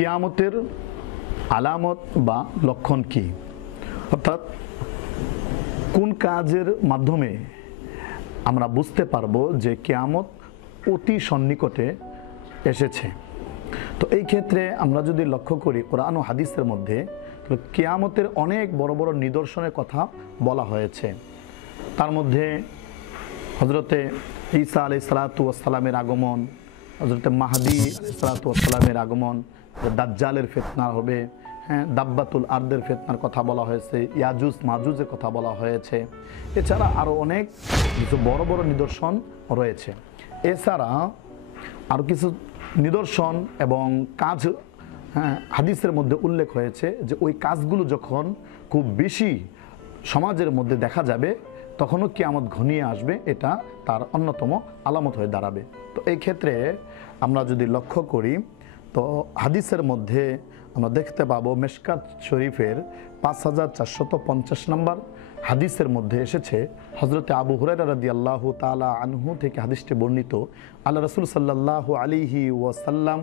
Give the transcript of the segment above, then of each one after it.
কিয়ামতের আলামত বা লক্ষণ কি, অর্থাৎ কোন কাজের মাধ্যমে আমরা বুঝতে পারবো যে কিয়ামত অতি সন্নিকটে এসেছে। তো এই ক্ষেত্রে আমরা যদি লক্ষ্য করি কোরআন ও হাদিসের মধ্যে, কিয়ামতের অনেক বড় বড় নিদর্শনের কথা বলা হয়েছে। তার মধ্যে হজরতে ঈসা আলাইহিসসালাতু ওয়াসসালামের আগমন, হজরতে মাহদী আলাইহিসসালাতু ওয়াসসালামের আগমন, দাজ্জালের ফিতনা হবে, দাব্বাতুল আরদের ফিতনার কথা বলা হয়েছে, ইয়াজুজ মাজুজের কথা বলা হয়েছে। এছাড়া আরও অনেক কিছু বড় বড় নিদর্শন রয়েছে। এছাড়া আরও কিছু নিদর্শন এবং কাজ হাদিসের মধ্যে উল্লেখ হয়েছে যে ওই কাজগুলো যখন খুব বেশি সমাজের মধ্যে দেখা যাবে তখনও কিয়ামত ঘনিয়ে আসবে, এটা তার অন্যতম আলামত হয়ে দাঁড়াবে। তো এই ক্ষেত্রে আমরা যদি লক্ষ্য করি তো হাদিসের মধ্যে আমরা দেখতে পাবো মিশকাত শরীফের 5450 নম্বর হাদিসের মধ্যে এসেছে, হজরতে আবু হুরায়রা রাদিয়াল্লাহু তাআলা আনহু থেকে হাদিসটি বর্ণিত। আল্লাহ রাসূল সাল্লাল্লাহু আলাইহি ওয়াসাল্লাম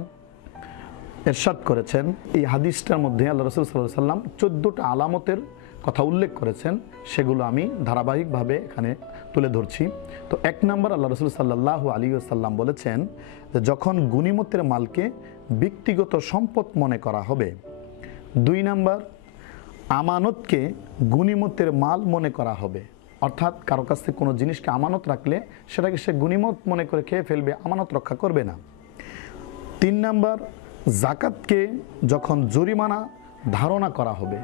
ইরশাদ করেছেন, এই হাদিসটার মধ্যে আল্লাহ রাসূল সাল্লাল্লাহু আলাইহি ওয়াসাল্লাম 14টা আলামতের কথা উল্লেখ করেছেন, সেগুলো আমি ধারাবাহিকভাবে এখানে তুলে ধরছি। তো 1 নম্বর আল্লাহ রাসূল সাল্লাল্লাহু আলাইহি ওয়াসাল্লাম বলেছেন যে যখন গনিমতের মালকে ব্যক্তিগত সম্পদ মনে করা হবে। 2 নম্বর, আমানতকে গনিমতের মাল মনে করা হবে, অর্থাৎ কারো কাছ থেকে কোনো জিনিসকে আমানত রাখলে সেটাকে সে গনিমত মনে করে খেয়ে ফেলবে, আমানত রক্ষা করবে না। 3 নম্বর, জাকাতকে যখন জরিমানা ধারণা করা হবে,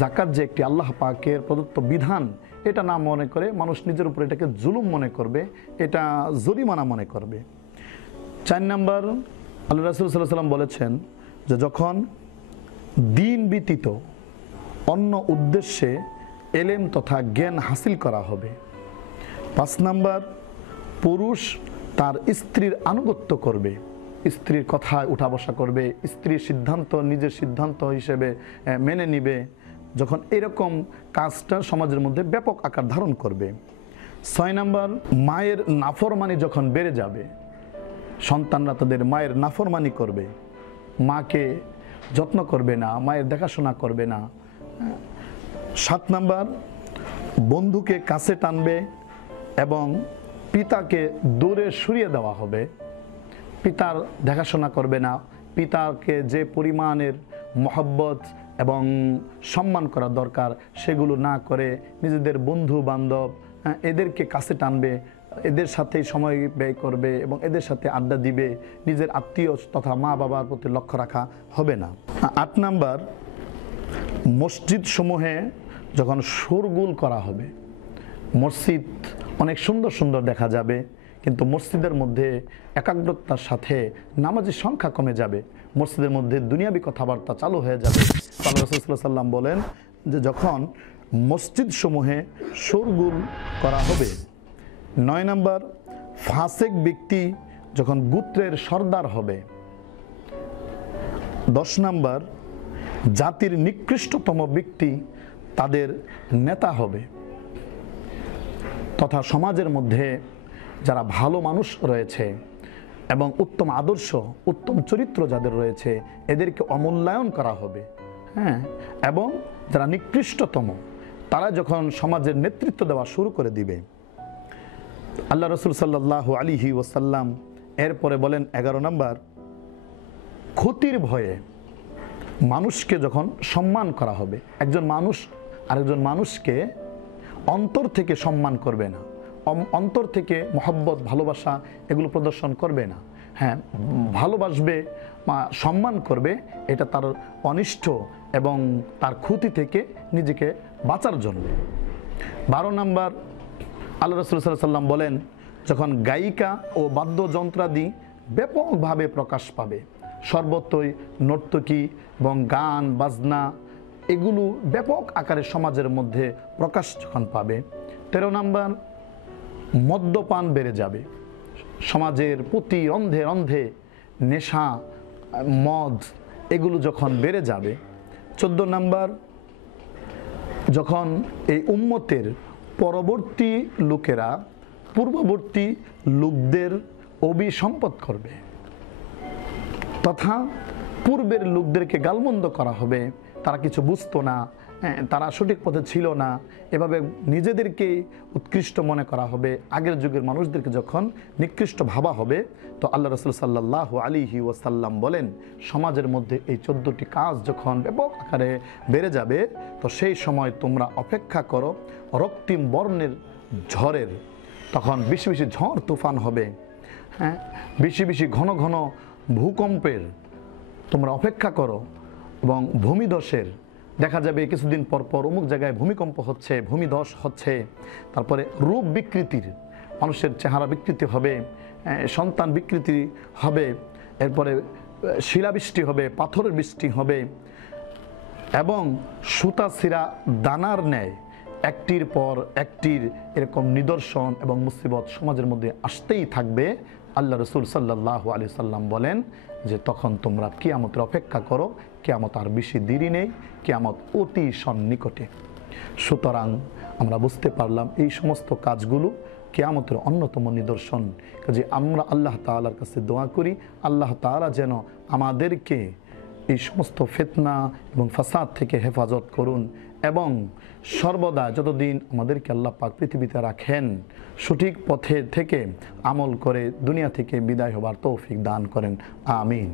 জাকাত যে একটি আল্লাহ পাকের প্রদত্ত বিধান, এটা না মনে করে মানুষ নিজের উপর এটাকে জুলুম মনে করবে, এটা জরিমানা মনে করবে। 4 নম্বর, আল্লাহ রাসূল সাল্লাল্লাহু আলাইহি ওয়াসাল্লাম বলেছেন যে যখন দিন ব্যতীত অন্য উদ্দেশ্যে এলেম তথা জ্ঞান হাসিল করা হবে। 5 নম্বর, পুরুষ তার স্ত্রীর আনুগত্য করবে, স্ত্রীর কথায় উঠা বসা করবে, স্ত্রীর সিদ্ধান্ত নিজের সিদ্ধান্ত হিসেবে মেনে নিবে, যখন এরকম কাজটা সমাজের মধ্যে ব্যাপক আকার ধারণ করবে। 6 নম্বর, মায়ের নাফরমানি যখন বেড়ে যাবে, সন্তানরা তাদের মায়ের নাফরমানি করবে, মাকে যত্ন করবে না, মায়ের দেখাশোনা করবে না। 7 নম্বর, বন্ধুকে কাছে টানবে এবং পিতাকে দূরে সরিয়ে দেওয়া হবে, পিতার দেখাশোনা করবে না, পিতাকে যে পরিমাণের মহব্বত এবং সম্মান করা দরকার সেগুলো না করে নিজেদের বন্ধু বান্ধব এদেরকে কাছে টানবে, এদের সাথেই সময় ব্যয় করবে এবং এদের সাথে আড্ডা দিবে, নিজের আত্মীয় তথা মা বাবার প্রতি লক্ষ্য রাখা হবে না। 8 নম্বর, মসজিদ সমূহে যখন শোরগোল করা হবে, মসজিদ অনেক সুন্দর সুন্দর দেখা যাবে কিন্তু মসজিদের মধ্যে একাগ্রতার সাথে নামাজের সংখ্যা কমে যাবে, মসজিদের মধ্যে দুনিয়াবি কথাবার্তা চালু হয়ে যাবে। আল্লাহ রাসূল সাল্লাল্লাহু আলাইহি ওয়াসাল্লাম বলেন যে যখন মসজিদ সমূহে শোরগোল করা হবে। 9 নম্বর, ফাসিক ব্যক্তি যখন গোত্রের সর্দার হবে। 10 নম্বর, জাতির নিকৃষ্টতম ব্যক্তি তাদের নেতা হবে, তথা সমাজের মধ্যে যারা ভালো মানুষ রয়েছে এবং উত্তম আদর্শ উত্তম চরিত্র যাদের রয়েছে এদেরকে অমূল্যায়ন করা হবে, এবং যারা নিকৃষ্টতম তারা যখন সমাজের নেতৃত্ব দেওয়া শুরু করে দিবে। আল্লাহ রাসূল সাল্লাল্লাহু আলাইহি ওয়াসাল্লাম এরপরে বলেন 11 নম্বর, ক্ষতির ভয়ে মানুষকে যখন সম্মান করা হবে, একজন মানুষ আরেকজন মানুষকে অন্তর থেকে সম্মান করবে না, অন্তর থেকে মহব্বত ভালোবাসা এগুলো প্রদর্শন করবে না, ভালোবাসবে সম্মান করবে, এটা তার অনিষ্ট এবং তার ক্ষতি থেকে নিজেকে বাঁচার জন্য। 12 নম্বর, আল্লাহ রাসূল সাল্লাল্লাহু আলাইহি ওয়াসাল্লাম বলেন যখন গায়িকা ও বাদ্যযন্ত্রাদি ব্যাপকভাবে প্রকাশ পাবে, সর্বত্রই নর্তকী এবং গান বাজনা এগুলো ব্যাপক আকারে সমাজের মধ্যে প্রকাশ যখন পাবে। 13 নম্বর, মদ্যপান বেড়ে যাবে, সমাজের প্রতি রন্ধে রন্ধে নেশা মদ এগুলো যখন বেড়ে যাবে। 14 নম্বর, যখন এই উম্মতের পরবর্তী লোকেরা পূর্ববর্তী লোকদের অভিসম্পদ করবে, তথা পূর্বের লোকদেরকে গালমন্দ করা হবে, তারা কিছু বুঝতো না, তারা সঠিক পথে ছিল না, এভাবে নিজেদেরকে উৎকৃষ্ট মনে করা হবে। আগের যুগের মানুষদেরকে যখন নিকৃষ্ট ভাবা হবে, তো আল্লাহ রাসূল সাল্লাল্লাহু আলাইহি ওয়াসাল্লাম বলেন, সমাজের মধ্যে এই 14টি কাজ যখন ব্যাপক আকারে বেড়ে যাবে, তো সেই সময় তোমরা অপেক্ষা করো রক্তিম বর্ণের ঝড়ের। তখন বেশি বেশি ঝড় তুফান হবে, হ্যাঁ, বেশি বেশি ঘন ঘন ভূকম্পের তোমরা অপেক্ষা করো, এবং ভূমিধসের। দেখা যাবে কিছুদিন পর পর অমুক জায়গায় ভূমিকম্প হচ্ছে, ভূমিধস হচ্ছে। তারপরে রূপ বিকৃতির, মানুষের চেহারা বিকৃতি হবে, সন্তান বিকৃতি হবে, এরপরে শিলাবৃষ্টি হবে, পাথরের বৃষ্টি হবে, এবং সুতা ছিঁড়া দানার ন্যায় একটির পর একটির এরকম নিদর্শন এবং মুসিবত সমাজের মধ্যে আসতেই থাকবে। আল্লাহ রসুল সাল্লাল্লাহু আলাইহি সাল্লাম বলেন যে তখন তোমরা কিয়ামতের অপেক্ষা করো, কিয়ামত আর বেশি দেরি নেই, কিয়ামত অতি সন্নিকটে। সুতরাং আমরা বুঝতে পারলাম এই সমস্ত কাজগুলো কিয়ামতের অন্যতম নিদর্শন। কাজে আমরা আল্লাহ তাআলার কাছে দোয়া করি, আল্লাহ তাআলা যেন আমাদেরকে এই সমস্ত ফিতনা এবং ফাসাদ থেকে হেফাজত করুন, এবং সর্বদা যতদিন আমাদেরকে আল্লাহ পাক পৃথিবীতে রাখেন সঠিক পথে থেকে আমল করে দুনিয়া থেকে বিদায় হবার তৌফিক দান করেন। আমিন।